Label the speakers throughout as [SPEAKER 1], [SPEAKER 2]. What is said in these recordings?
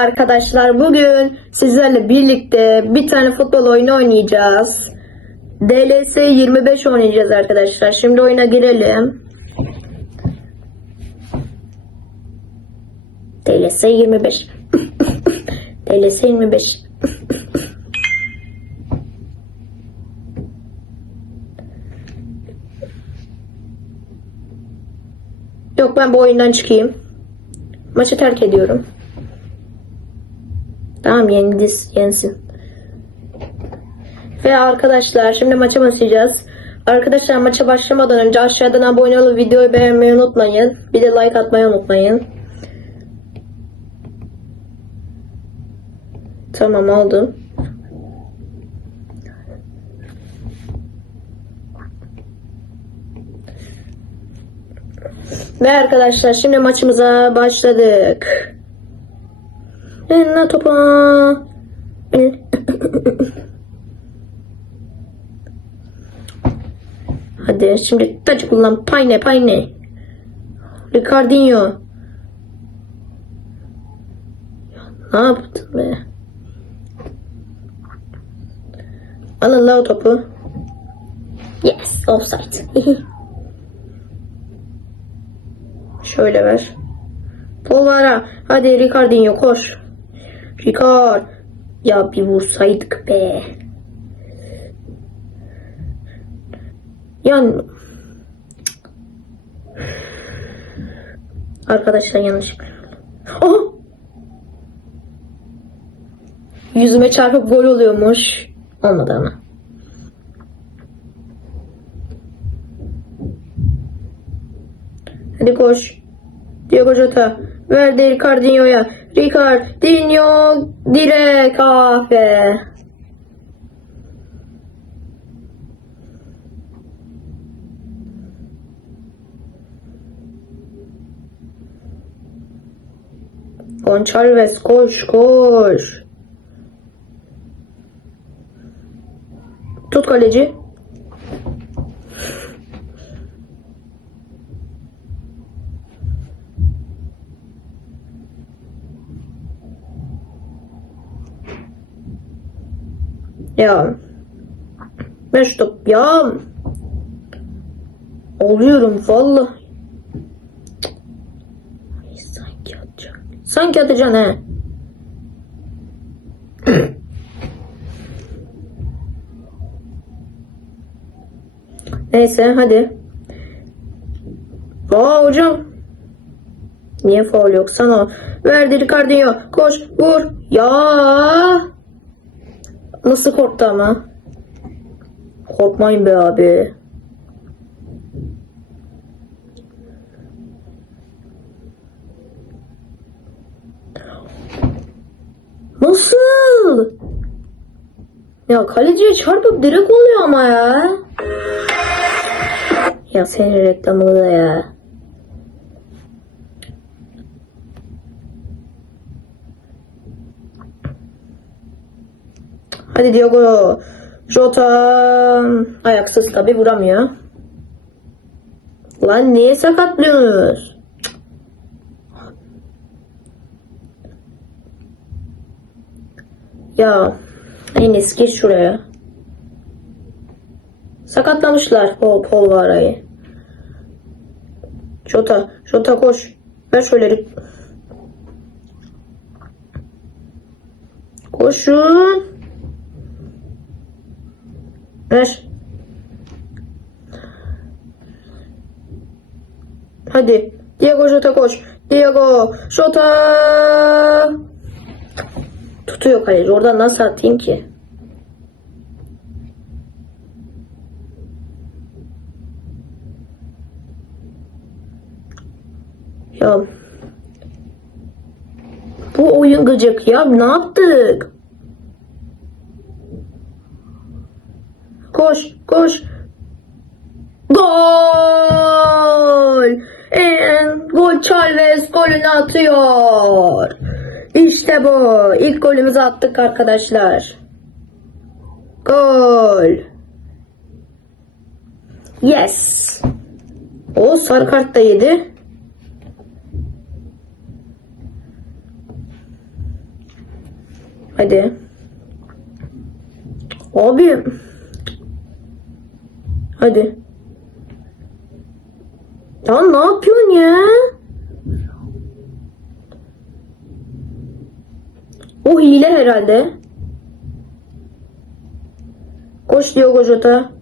[SPEAKER 1] arkadaşlar. Bugün sizlerle birlikte bir tane futbol oyunu oynayacağız. DLS 25 oynayacağız arkadaşlar. Şimdi oyuna girelim. DLS 25. DLS 25. Yok ben bu oyundan çıkayım. Maçı terk ediyorum. Tamam yendiz, yensin. Ve arkadaşlar şimdi maça başlayacağız. Arkadaşlar maça başlamadan önce aşağıdan abone olup videoyu beğenmeyi unutmayın. Bir de like atmayı unutmayın. Tamam oldu. Ve arkadaşlar şimdi maçımıza başladık. Eline topa. Hadi şimdi taç kullan. Payne payne. Ricardinho. Ne yaptın be? Alın la o topu. Yes, offside. Şöyle ver. Polvara. Hadi Ricardinho koş. Ricard. Ya bir vursaydık be. Yani Arkadaşlar yanlışlıkla. Aha! Yüzüme çarpıp gol oluyormuş. Olmadı ama. Hadi koş. Diego Jota. Verdi Ricardinho'ya. Ricardinho direkt ah be. Gonçalves koş koş. Tut kaleci. Ya. Ben şu top ya. Oluyorum vallahi. Ay, sanki atacak. Sanki atacaksın he. Neyse hadi. Aa hocam. Niye faul yok sana? Verdi Ricardinho. Koş vur. Ya. Nasıl korktu ama? Korkmayın be abi. Nasıl? Ya kaleciye çarpıp direkt oluyor ama ya. Ya senin reklamını da ya. Hadi Diogo. Jota ayaksız tabi vuramıyor. Lan niye sakatlıyorsunuz? Ya en eski şuraya. Sakatlamışlar o Polvara'yı. Jota, Jota koş. Ver şöyle. Koşun. Ver. Hadi. Diego Jota koş. Diego Jota. Tutuyor kaleci. Oradan nasıl atayım ki? Ya. Bu oyun gıcık ya. Ne yaptık? Koş, koş. Gol! En gol Chalves golünü atıyor. İşte bu. İlk golümüzü attık arkadaşlar. Gol. Yes. O sarı kart da yedi. Hadi. Abi. Hadi. Ya ne yapıyorsun ya? O hile herhalde. Koş Diogo Jota.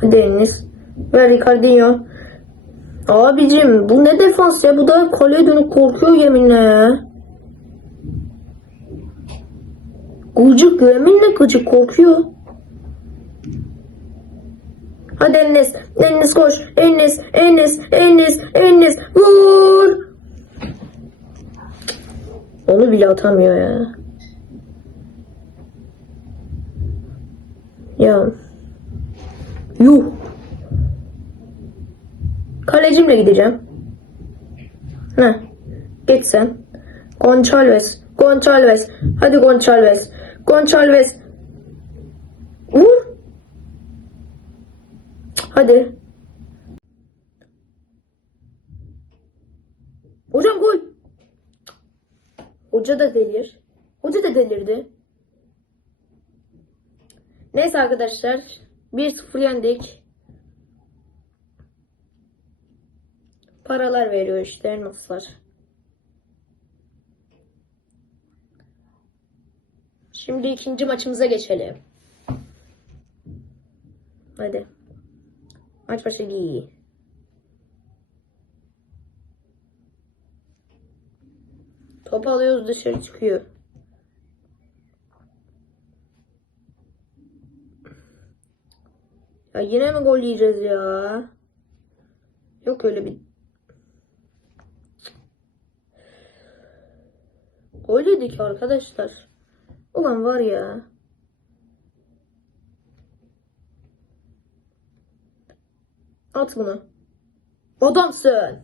[SPEAKER 1] Hadi Enis. Ver Ricardinho. Abicim bu ne defans ya? Bu da kaleye dönüp korkuyor yeminle ya. Gıcık yeminle gıcık korkuyor. Hadi Enes. Enes koş. Enes. Enes. Enes. Enes. Vur. Onu bile atamıyor ya. Ya. Yuh. Kalecimle gideceğim. Heh. Geç sen. Gonçalves. Gonçalves. Hadi Gonçalves. Gonçalves. Vur. Hadi. Hocam gol. Hoca da delir. Hoca da delirdi. Neyse arkadaşlar. 1-0 yendik. Paralar veriyor işte elmaslar. Şimdi ikinci maçımıza geçelim. Hadi. Maç başladı. Top alıyoruz dışarı çıkıyor. Ya yine mi gol yiyeceğiz ya? Yok öyle bir Gol yedik arkadaşlar. Ulan var ya. At bunu. Adamsın.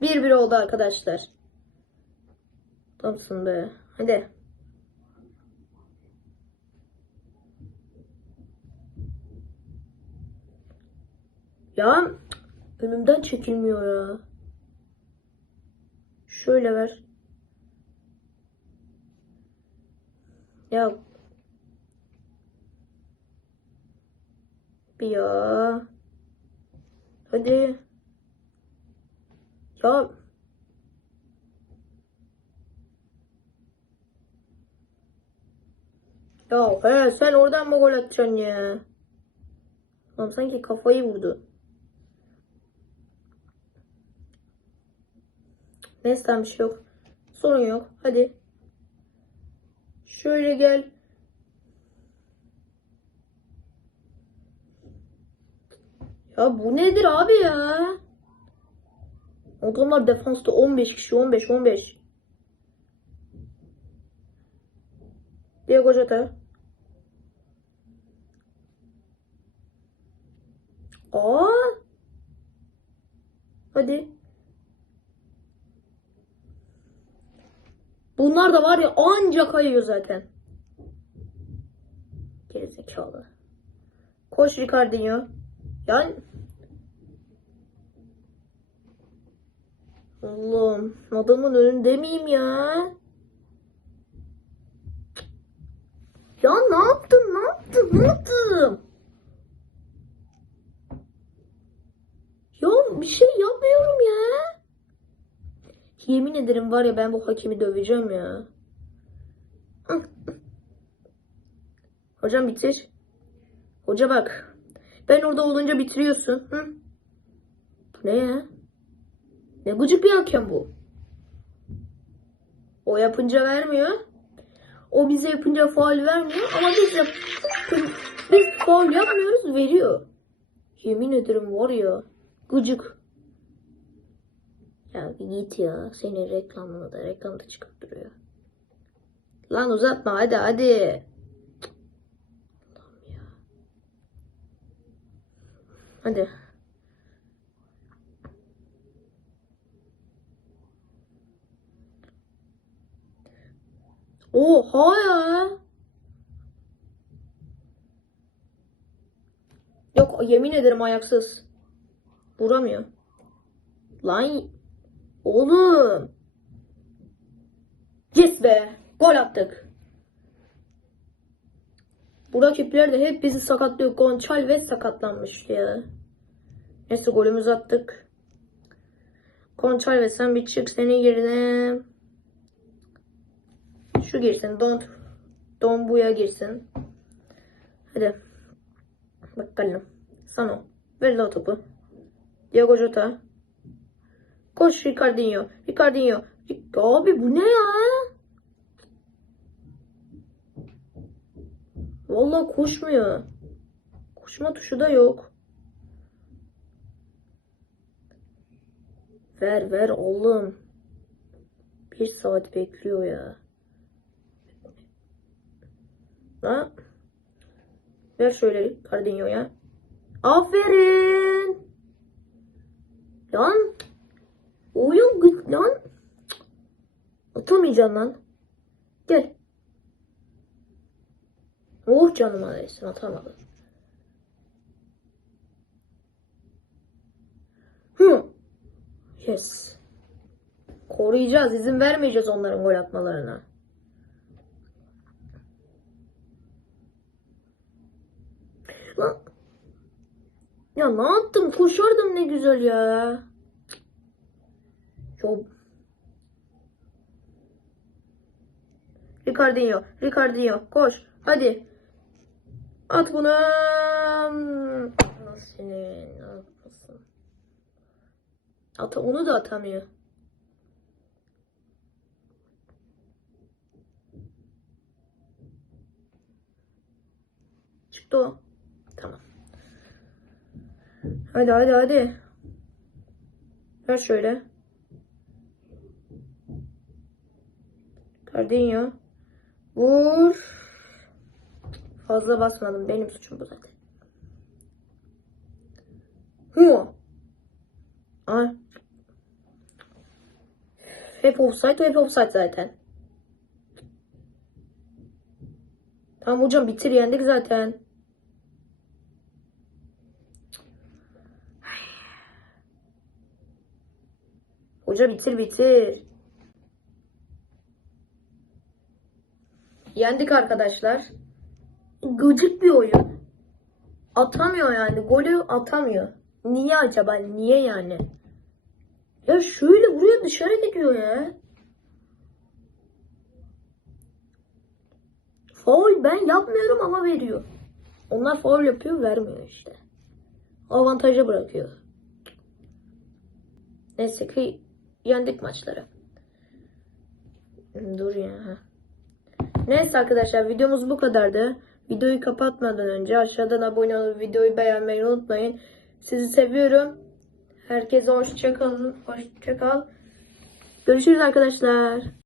[SPEAKER 1] 1-1 oldu arkadaşlar. Adamsın be. Hadi. Ya önümden çekilmiyor ya. Şöyle ver. Ya bir ya. Hadi. Ya Ya he sen oradan mı gol atacaksın ya? Lan sanki kafayı vurdu. Neyse tamam bir şey yok. Sorun yok. Hadi. Şöyle gel. Ya bu nedir abi ya? Adamlar defansta 15 kişi 15 15. Diego Jota. Aa. Hadi. Bunlar da var ya ancak kayıyor zaten. Gerizekalı. Koş Ricardinho. Yani Allah'ım adamın önünde miyim ya? Ya ne yaptım ne yaptım ne yaptım? Ya bir şey yapmıyorum ya. Yemin ederim var ya ben bu hakemi döveceğim ya. Hocam bitir. Hoca bak. Ben orada olunca bitiriyorsun. Hı? Bu ne ya? Ne gıcık bir hakem bu. O yapınca vermiyor. O bize yapınca faul vermiyor ama biz yap biz faul yapmıyoruz veriyor. Yemin ederim var ya gıcık. Ya git ya. Senin reklamına da reklamda çıkıp duruyor. Lan uzatma hadi hadi. Ya. Hadi. Oha ya. Yok yemin ederim ayaksız. Vuramıyor. Lan Oğlum. Yes be. Gol attık. Bu rakipler de hep bizi sakatlıyor. Gonçalves sakatlanmış ya. Neyse golümüzü attık. Gonçalves sen bir çık seni yerine. Şu girsin. Don, Don Buya girsin. Hadi. Bakalım. Sano. Ver la topu. Diego Jota. Koş Ricardinho. Ricardinho. Ric- Abi bu ne ya? Vallahi koşmuyor. Koşma tuşu da yok. Ver ver oğlum. Bir saat bekliyor ya. Ha? Ver şöyle Cardinho'ya. Aferin. Lan. Oyun gıt lan. Atamayacaksın lan. Gel. Oh canıma değsin atamadım. Hı. Yes. Koruyacağız. izin vermeyeceğiz onların gol atmalarına. Lan. Ya ne yaptım? Koşardım ne güzel ya. Çok. Ricardinho, Ricardinho koş. Hadi. At bunu. Nasıl senin? Ata onu da atamıyor. Çıktı o. Tamam. Hadi hadi hadi. Ver şöyle. Cardinho. Vur. Fazla basmadım. Benim suçum bu zaten. Hı. Ay. Hep offside, hep offside zaten. Tamam hocam bitir yendik zaten. Hoca bitir bitir. Yendik arkadaşlar. Gıcık bir oyun. Atamıyor yani. Golü atamıyor. Niye acaba? Niye yani? Ya şöyle vuruyor dışarı gidiyor ya. Faul ben yapmıyorum ama veriyor. Onlar faul yapıyor vermiyor işte. Avantaja bırakıyor. Neyse ki yendik maçları. Dur ya. Neyse arkadaşlar videomuz bu kadardı. Videoyu kapatmadan önce aşağıdan abone olup videoyu beğenmeyi unutmayın. Sizi seviyorum. Herkese hoşça kalın. Hoşça kal. Görüşürüz arkadaşlar.